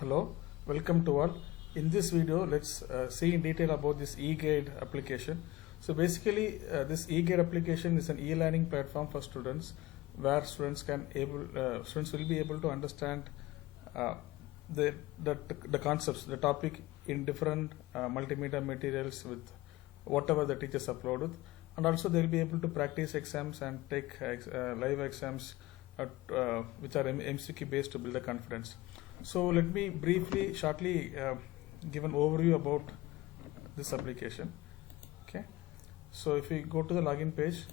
Hello, welcome to all. In this video, let's see in detail about this eGuide application. So basically, this eGuide application is an e-learning platform for students, where students will be able to understand uh, the concepts, the topic in different multimedia materials with whatever the teachers uploaded, and also they'll be able to practice exams and take live exams which are MCQ based to build the confidence. So let me shortly give an overview about this application. Okay, so if we go to the login page,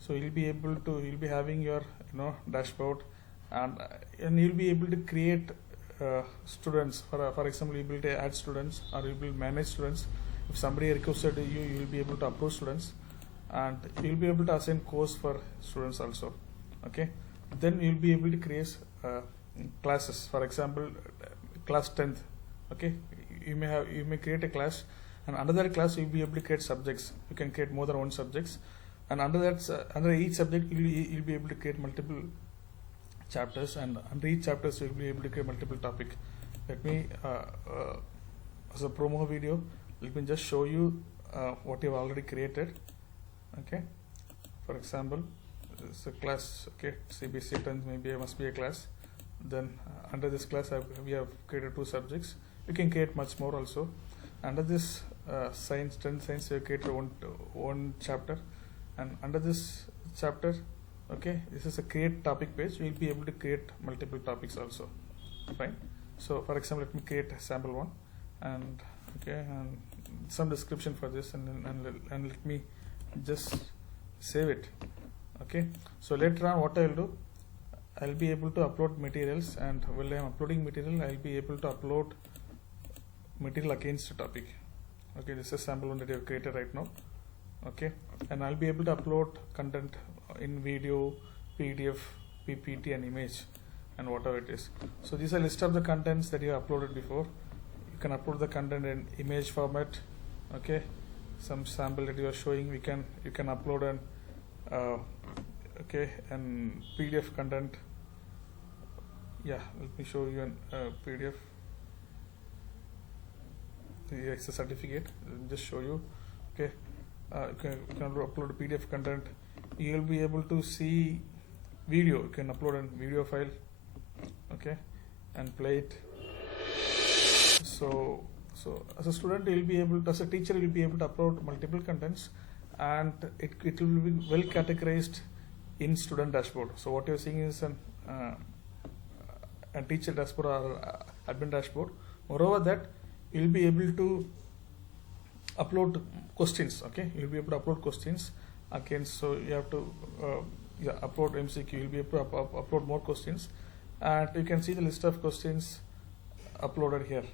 so you'll be having your dashboard, and you'll be able to create students. For example, you'll be able to add students, or you'll be able to manage students. If somebody requested you'll be able to approve students, and you'll be able to assign course for students also. Okay, then you'll be able to create classes. For example, class 10th. Okay, you may create a class, and under that class you'll be able to create subjects. You can create more than one subjects, and under each subject you'll be able to create multiple chapters, and under each chapters you'll be able to create multiple topic. Let me as a promo video, let me just show you what you've already created. Okay, for example, it's a class. Okay, CBC 10th must be a class. Then under this class we have created two subjects. You can create much more also. Under this science, 10th science, we have created one chapter, and under this chapter, okay, this is a create topic page. We will be able to create multiple topics also. Fine. So for example, let me create sample one, and some description for this, and let me just save it. Okay, so later on what I will do, I'll be able to upload materials, and while I'm uploading material, I'll be able to upload material against the topic. Okay, this is sample one that I have created right now. Okay, and I'll be able to upload content in video, PDF, PPT, and image, and whatever it is. So these are list of the contents that you have uploaded before. You can upload the content in image format. Okay, some sample that you are showing, you can upload an and PDF content. Yeah, let me show you an PDF. It's a certificate. Let me just show you. Okay, you can upload a PDF content. You will be able to see video. You can upload a video file. Okay, and play it. So as a student, you'll be able to, as a teacher, you'll be able to upload multiple contents, and it will be well categorized in student dashboard. So what you're seeing is a teacher dashboard or admin dashboard. Moreover, that you'll be able to upload questions. Okay, you'll be able to upload questions again. So you have to upload MCQ. You'll be able to upload more questions, and you can see the list of questions uploaded here.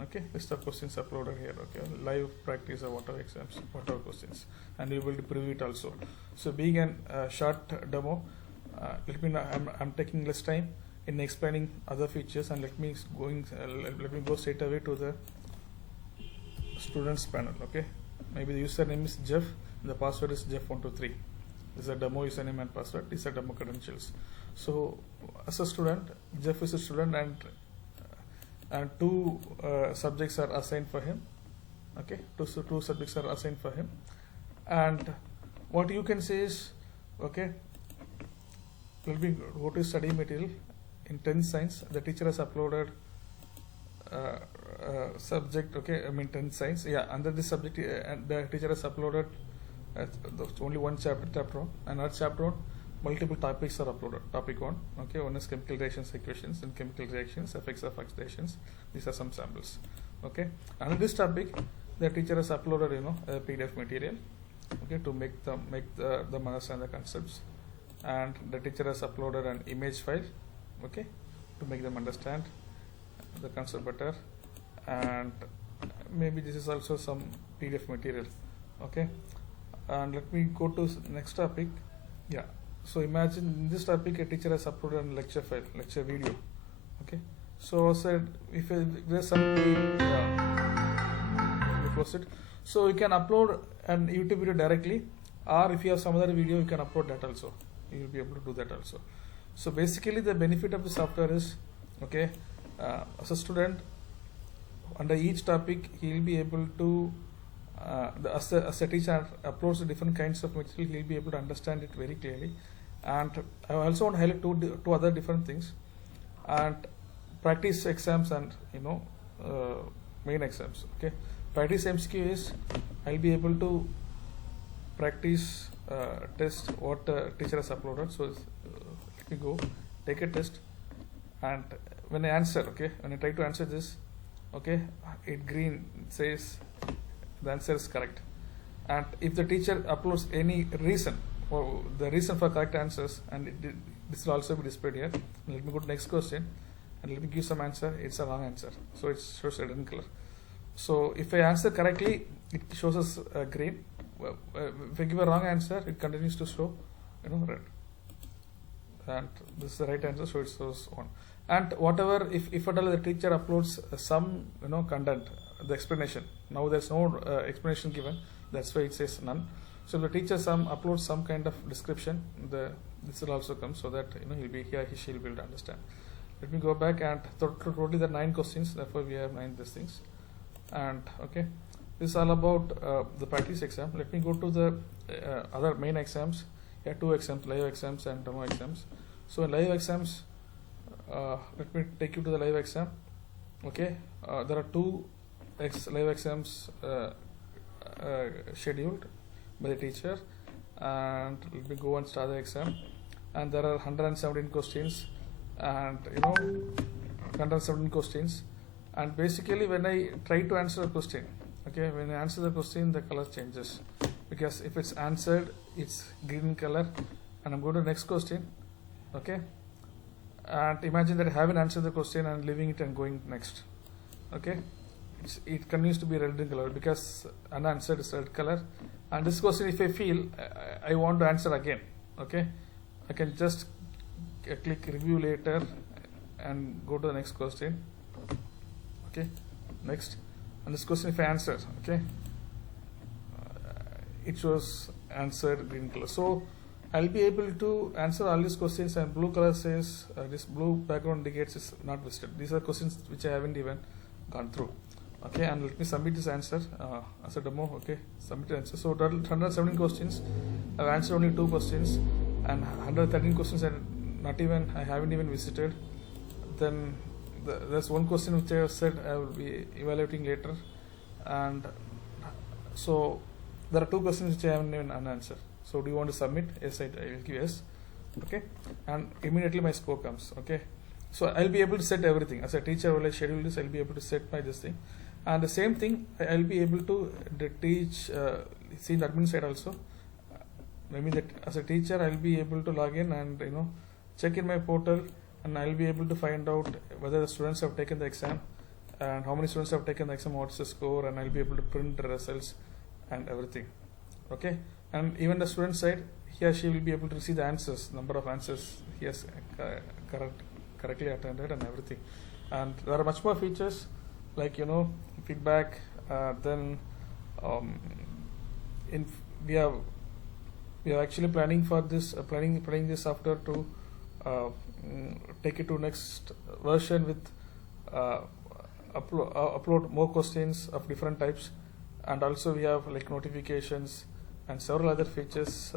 Okay, list of questions uploaded here. Okay, live practice or whatever exams, whatever questions, and you will preview it also. So being a short demo, I'm taking less time in explaining other features, and let me go straight away to the students panel. Okay, maybe the username is Jeff, and the password is Jeff123. This is a demo username and password. These are demo credentials. So as a student, Jeff is a student, and two subjects are assigned for him. Okay, two subjects are assigned for him, and what you can say is, okay, will be go to study material in 10th science. The teacher has uploaded subject. Okay, 10th science. Yeah, under this subject, and the teacher has uploaded only one chapter one. Another chapter one, multiple topics are uploaded. Topic 1, okay, one is chemical reactions equations and chemical reactions, effects of oxidations. These are some samples. Okay, and this topic, the teacher has uploaded a PDF material. Okay, to make them understand the concepts, and the teacher has uploaded an image file. Okay, to make them understand the concept better, and maybe this is also some PDF material. Okay, and let me go to next topic. Yeah. So imagine in this topic, a teacher has uploaded a lecture file, lecture video. Okay, so said if there's some so you can upload an YouTube video directly, or if you have some other video, you can upload that also. You will be able to do that also. So basically, the benefit of the software is, okay, as a student, under each topic he will be able to as a teacher approach the different kinds of material, he will be able to understand it very clearly. And I also want to highlight two other different things, and practice exams and main exams. Okay, practice MCQ is I'll be able to practice test what teacher has uploaded. So let me go take a test, and when I answer, okay, when I try to answer this, okay, it green says the answer is correct. And if the teacher uploads any reason, or the reason for correct answers, and this will also be displayed here. Let me go to next question, and let me give some answer. It's a wrong answer, so it shows red in color. So if I answer correctly, it shows us green. If I give a wrong answer, it continues to show red. And this is the right answer, so it shows 1. And whatever, if at all the teacher uploads some content, the explanation, now there's no explanation given, that's why it says none. So if the teacher uploads some kind of description, this will also come, so that she will be able to understand. Let me go back, and totally there are 9 questions, therefore we have 9 these things. And okay, this is all about the practice exam. Let me go to the other main exams. Here 2 exams, live exams and demo exams. So in live exams, let me take you to the live exam. Okay, there are 2 live exams scheduled by the teacher, and let me go and start the exam. And there are 117 questions, and 117 questions. And basically, when I try to answer a question, okay, when I answer the question, the color changes, because if it's answered, it's green color. And I'm going to the next question, okay. And imagine that I haven't answered the question and leaving it and going next, okay. It continues to be red in color because unanswered is red color. And this question, if I feel I want to answer again, okay, I can just click review later and go to the next question. Okay, next. And this question, if I answer, okay, it shows answered green color. So I'll be able to answer all these questions, and blue color says this blue background indicates is not visited. These are questions which I haven't even gone through. Okay, and let me submit this answer as a demo. Okay, submit the answer. So total 117 questions. I've answered only 2 questions, and 113 questions I haven't even visited. Then there's 1 question which I have said I will be evaluating later, and so there are 2 questions which I haven't even unanswered. So do you want to submit? Yes, I will give yes. Okay, and immediately my score comes. Okay, so I'll be able to set everything as a teacher. While I schedule this, I'll be able to set my this thing. And the same thing, I'll be able to teach, see the admin side also. Maybe that as a teacher, I'll be able to log in and check in my portal, and I'll be able to find out whether the students have taken the exam, and how many students have taken the exam, what's the score, and I'll be able to print the results and everything. Okay, and even the student side, he or she will be able to see the answers, number of answers he has correctly attended and everything. And there are much more features like feedback. Then we are actually planning for this planning this software to take it to next version with upload more questions of different types, and also we have like notifications and several other features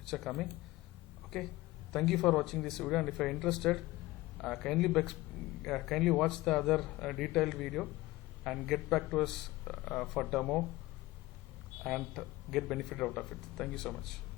which are coming. Okay, thank you for watching this video, and if you are interested, kindly watch the other detailed video and get back to us for demo and get benefit out of it. Thank you so much.